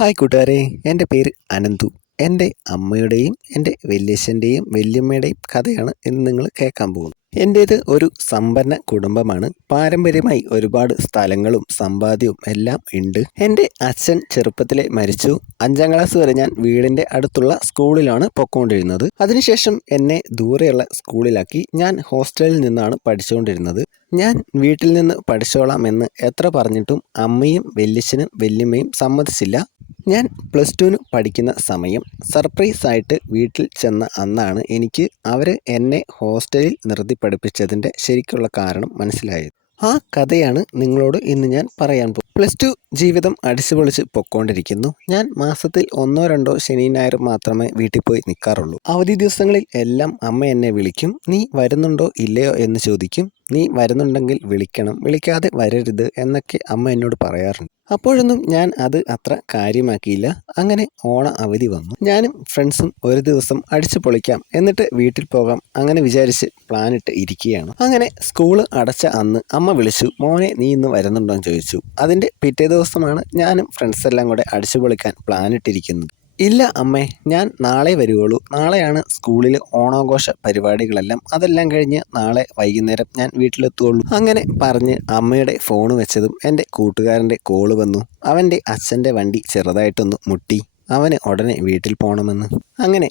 Hi കൂട്ടുകാരെ, എൻ്റെ പേര് അനന്തു. എൻ്റെ അമ്മയുടെയും എൻ്റെ വല്യച്ഛൻ്റെയും വല്യമ്മയുടെയും കഥയാണ് ഇന്ന് നിങ്ങൾ കേൾക്കാൻ പോകുന്നത്. എൻ്റേത് ഒരു സമ്പന്ന കുടുംബമാണ്. പാരമ്പര്യമായി ഒരുപാട് സ്ഥലങ്ങളും സമ്പാദ്യവും എല്ലാം ഉണ്ട്. എൻ്റെ അച്ഛൻ ചെറുപ്പത്തിലെ മരിച്ചു. 5ാം ക്ലാസ് വരെ ഞാൻ വീടിൻ്റെ അടുത്തുള്ള സ്കൂളിലാണ് പൊയ്ക്കൊണ്ടിരുന്നത്. അതിനുശേഷം എന്നെ ദൂരെയുള്ള സ്കൂളിലാക്കി. ഞാൻ ഹോസ്റ്റലിൽ നിന്നാണ് പഠിച്ചുകൊണ്ടിരുന്നത്. ഞാൻ വീട്ടിൽ നിന്ന് പഠിച്ചോളാം എന്ന് എത്ര പറഞ്ഞിട്ടും അമ്മയും വല്യച്ഛനും വല്യമ്മയും സമ്മതിച്ചില്ല. ഞാൻ +2 പഠിക്കുന്ന സമയം സർപ്രൈസായിട്ട് വീട്ടിൽ ചെന്ന അന്നാണ് എനിക്ക് അവർ എന്നെ ഹോസ്റ്റലിൽ നിർത്തി പഠിപ്പിച്ചതിൻ്റെ ശരിക്കുള്ള കാരണം മനസ്സിലായത്. ആ കഥയാണ് നിങ്ങളോട് ഇന്ന് ഞാൻ പറയാൻ പോകും. +2 ജീവിതം അടിച്ചുപൊളിച്ച് പൊയ്ക്കൊണ്ടിരിക്കുന്നു. ഞാൻ മാസത്തിൽ 1-2 ശനിയും ഞായറും മാത്രമേ വീട്ടിൽ പോയി നിൽക്കാറുള്ളൂ. അവധി ദിവസങ്ങളിൽ എല്ലാം അമ്മ എന്നെ വിളിക്കും. നീ വരുന്നുണ്ടോ ഇല്ലയോ എന്ന് ചോദിക്കും. നീ വരുന്നുണ്ടെങ്കിൽ വിളിക്കണം, വിളിക്കാതെ വരരുത് എന്നൊക്കെ അമ്മ എന്നോട് പറയാറുണ്ട്. അപ്പോഴൊന്നും ഞാൻ അത് അത്ര കാര്യമാക്കിയില്ല. അങ്ങനെ ഓണ അവധി വന്നു. ഞാനും ഫ്രണ്ട്സും ഒരു ദിവസം അടിച്ചു പൊളിക്കാം, എന്നിട്ട് വീട്ടിൽ പോകാം അങ്ങനെ വിചാരിച്ച് പ്ലാനിട്ട് ഇരിക്കുകയാണ്. അങ്ങനെ സ്കൂള് അടച്ച അന്ന് അമ്മ വിളിച്ചു. മോനെ, നീ ഇന്ന് വരുന്നുണ്ടോ എന്ന് ചോദിച്ചു. അതിൻ്റെ പിറ്റേ ദിവസമാണ് ഞാനും ഫ്രണ്ട്സെല്ലാം കൂടെ അടിച്ചു പൊളിക്കാൻ പ്ലാനിട്ടിരിക്കുന്നത്. ഇല്ല അമ്മേ, ഞാൻ നാളെ വരുവുള്ളൂ. നാളെയാണ് സ്കൂളിൽ ഓണാഘോഷ പരിപാടികളെല്ലാം. അതെല്ലാം കഴിഞ്ഞ് നാളെ വൈകുന്നേരം ഞാൻ വീട്ടിലെത്തുകയുള്ളൂ. അങ്ങനെ പറഞ്ഞ് അമ്മയുടെ ഫോൺ വെച്ചതും എൻ്റെ കൂട്ടുകാരൻ്റെ കോള് വന്നു. അവൻ്റെ അച്ഛൻ്റെ വണ്ടി ചെറുതായിട്ടൊന്ന് മുട്ടി. അവന് ഉടനെ വീട്ടിൽ പോകണമെന്ന്. അങ്ങനെ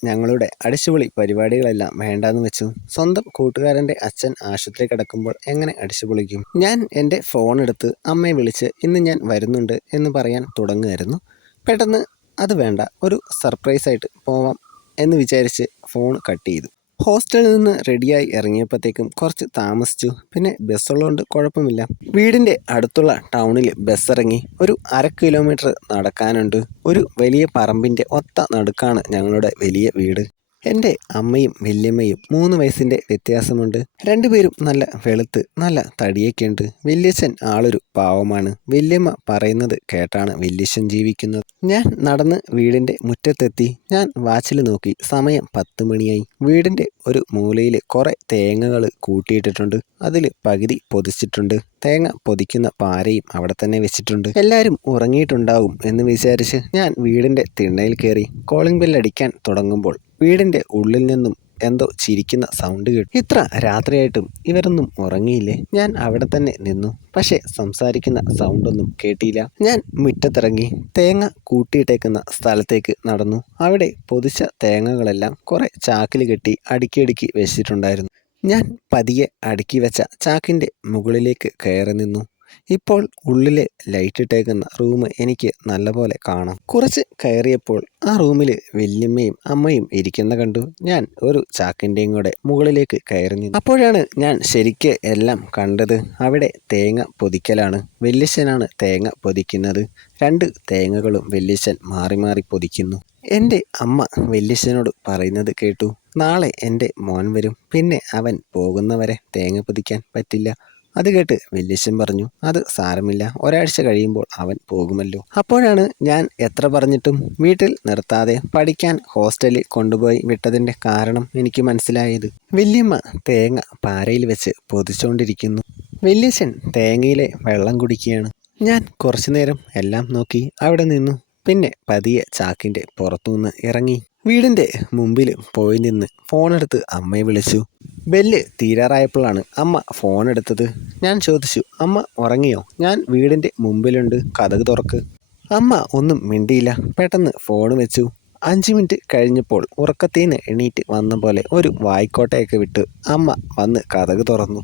ഞങ്ങളുടെ അടിച്ചുപൊളി പരിപാടികളെല്ലാം വേണ്ടാന്ന് വെച്ചു. സ്വന്തം കൂട്ടുകാരൻ്റെ അച്ഛൻ ആശുപത്രി കിടക്കുമ്പോൾ എങ്ങനെ അടിച്ചുപൊളിക്കും? ഞാൻ എൻ്റെ ഫോൺ എടുത്ത് അമ്മയെ വിളിച്ച് ഇന്ന് ഞാൻ വരുന്നുണ്ട് എന്ന് പറയാൻ തുടങ്ങുമായിരുന്നു. പെട്ടെന്ന് അത് വേണ്ട, ഒരു സർപ്രൈസായിട്ട് പോവാം എന്ന് വിചാരിച്ച് ഫോൺ കട്ട് ചെയ്തു. ഹോസ്റ്റലിൽ നിന്ന് റെഡിയായി ഇറങ്ങിയപ്പോഴത്തേക്കും കുറച്ച് താമസിച്ചു. പിന്നെ ബസ്സുള്ളതുകൊണ്ട് കുഴപ്പമില്ല. വീടിൻ്റെ അടുത്തുള്ള ടൗണിൽ ബസ് ഇറങ്ങി. ഒരു 1/2 കിലോമീറ്റർ നടക്കാനുണ്ട്. ഒരു വലിയ പറമ്പിൻ്റെ ഒത്ത നടുക്കാണ് ഞങ്ങളുടെ വലിയ വീട്. എൻ്റെ അമ്മയും വല്യമ്മയും 3 വയസ്സിൻ്റെ വ്യത്യാസമുണ്ട്. രണ്ടുപേരും നല്ല വെളുത്ത് നല്ല തടിയൊക്കെ ഉണ്ട്. വല്യച്ഛൻ ആളൊരു പാവമാണ്. വല്യമ്മ പറയുന്നത് കേട്ടാണ് വല്യച്ഛൻ ജീവിക്കുന്നത്. ഞാൻ നടന്ന് വീടിൻ്റെ മുറ്റത്തെത്തി. ഞാൻ വാച്ചിൽ നോക്കി. സമയം 10 മണിയായി. വീടിൻ്റെ ഒരു മൂലയിൽ കുറേ തേങ്ങകൾ കൂട്ടിയിട്ടിട്ടുണ്ട്. അതിൽ പകുതി പൊതിച്ചിട്ടുണ്ട്. തേങ്ങ പൊതിക്കുന്ന പാരയും അവിടെ തന്നെ വെച്ചിട്ടുണ്ട്. എല്ലാവരും ഉറങ്ങിയിട്ടുണ്ടാവും എന്ന് വിചാരിച്ച് ഞാൻ വീടിൻ്റെ തിണ്ണയിൽ കയറി. കോളിംഗ് ബെല്ലടിക്കാൻ തുടങ്ങുമ്പോൾ വീടിൻ്റെ ഉള്ളിൽ നിന്നും എന്തോ ചിരിക്കുന്ന സൗണ്ട് കേട്ടു. ഇത്ര രാത്രിയായിട്ടും ഇവരൊന്നും ഉറങ്ങിയില്ലേ? ഞാൻ അവിടെ തന്നെ നിന്നു. പക്ഷേ സംസാരിക്കുന്ന സൗണ്ടൊന്നും കേട്ടില്ല. ഞാൻ മുറ്റത്തിറങ്ങി തേങ്ങ കൂട്ടിയിട്ടേക്കുന്ന സ്ഥലത്തേക്ക് നടന്നു. അവിടെ പൊതിച്ച തേങ്ങകളെല്ലാം കുറേ ചാക്കിൽ കെട്ടി അടുക്കി വെച്ചിട്ടുണ്ടായിരുന്നു. ഞാൻ പതിയെ അടുക്കി വെച്ച ചാക്കിൻ്റെ മുകളിലേക്ക് കയറി നിന്നു. ഇപ്പോൾ ഉള്ളിൽ ലൈറ്റ് ഇട്ടേക്കുന്ന റൂം എനിക്ക് നല്ലപോലെ കാണാം. കുറച്ച് കയറിയപ്പോൾ ആ റൂമിൽ വല്യമ്മയും അമ്മയും ഇരിക്കുന്ന കണ്ടു. ഞാൻ ഒരു ചാക്കിൻ്റെയും കൂടെ മുകളിലേക്ക് കയറി നിന്നു. അപ്പോഴാണ് ഞാൻ ശരിക്ക് എല്ലാം കണ്ടത്. അവിടെ തേങ്ങ പൊതിക്കലാണ്. വല്യച്ഛനാണ് തേങ്ങ പൊതിക്കുന്നത്. 2 തേങ്ങകളും വല്യച്ഛൻ മാറി മാറി പൊതിക്കുന്നു. എൻ്റെ അമ്മ വല്യച്ഛനോട് പറയുന്നത് കേട്ടു. നാളെ എൻ്റെ മോൻ വരും. പിന്നെ അവൻ പോകുന്നവരെ തേങ്ങ പൊതിക്കാൻ പറ്റില്ല. അത് കേട്ട് വല്യച്ഛൻ പറഞ്ഞു, അത് സാരമില്ല, ഒരാഴ്ച കഴിയുമ്പോൾ അവൻ പോകുമല്ലോ. അപ്പോഴാണ് ഞാൻ എത്ര പറഞ്ഞിട്ടും വീട്ടിൽ നിർത്താതെ പഠിക്കാൻ ഹോസ്റ്റലിൽ കൊണ്ടുപോയി വിട്ടതിൻ്റെ കാരണം എനിക്ക് മനസ്സിലായത്. വല്യമ്മ തേങ്ങ പാരയിൽ വെച്ച് പൊതിച്ചുകൊണ്ടിരിക്കുന്നു. വല്യച്ഛൻ തേങ്ങയിലെ വെള്ളം കുടിക്കുകയാണ്. ഞാൻ കുറച്ചു നേരം എല്ലാം നോക്കി അവിടെ നിന്നു. പിന്നെ പതിയെ ചാക്കിൻ്റെ പുറത്തുനിന്ന് ഇറങ്ങി വീടിൻ്റെ മുമ്പിൽ പോയി നിന്ന് ഫോണെടുത്ത് അമ്മയെ വിളിച്ചു. ബെല്ല് തീരാറായപ്പോഴാണ് അമ്മ ഫോൺ എടുത്തത്. ഞാൻ ചോദിച്ചു, അമ്മ ഉറങ്ങിയോ? ഞാൻ വീടിൻ്റെ മുമ്പിലുണ്ട്, കതക് തുറക്ക്. അമ്മ ഒന്നും മിണ്ടിയില്ല. പെട്ടെന്ന് ഫോൺ വെച്ചു. 5 മിനിറ്റ് കഴിഞ്ഞപ്പോൾ ഉറക്കത്തീന്ന് എണീറ്റ് വന്ന പോലെ ഒരു വായിക്കോട്ടയൊക്കെ വിട്ട് അമ്മ വന്ന് കതക് തുറന്നു.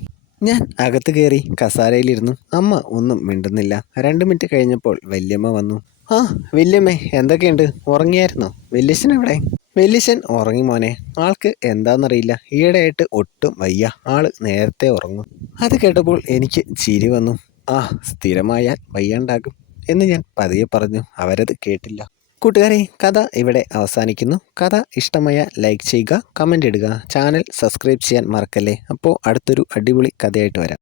ഞാൻ അകത്ത് കയറി കസാരയിലിരുന്നു. അമ്മ ഒന്നും മിണ്ടുന്നില്ല. 2 മിനിറ്റ് കഴിഞ്ഞപ്പോൾ വല്യമ്മ വന്നു. ആ വല്യമ്മേ, എന്തൊക്കെയുണ്ട്? ഉറങ്ങിയായിരുന്നോ? വല്യച്ഛൻ എവിടെ? വല്യച്ഛൻ ഉറങ്ങി മോനെ. ആൾക്ക് എന്താണെന്നറിയില്ല, ഈയിടെയായിട്ട് ഒട്ടും വയ്യ. ആള് നേരത്തെ ഉറങ്ങും. അത് കേട്ടപ്പോൾ എനിക്ക് ചിരി വന്നു. ആ, സ്ഥിരമായാൽ വയ്യാണ്ടാകും എന്ന് ഞാൻ പതിയെ പറഞ്ഞു. അവരത് കേട്ടില്ല. കൂട്ടുകാരെ, കഥ ഇവിടെ അവസാനിക്കുന്നു. കഥ ഇഷ്ടമായ ലൈക്ക് ചെയ്യുക, കമൻ്റ് ഇടുക, ചാനൽ സബ്സ്ക്രൈബ് ചെയ്യാൻ മറക്കല്ലേ. അപ്പോൾ അടുത്തൊരു അടിപൊളി കഥയായിട്ട് വരാം.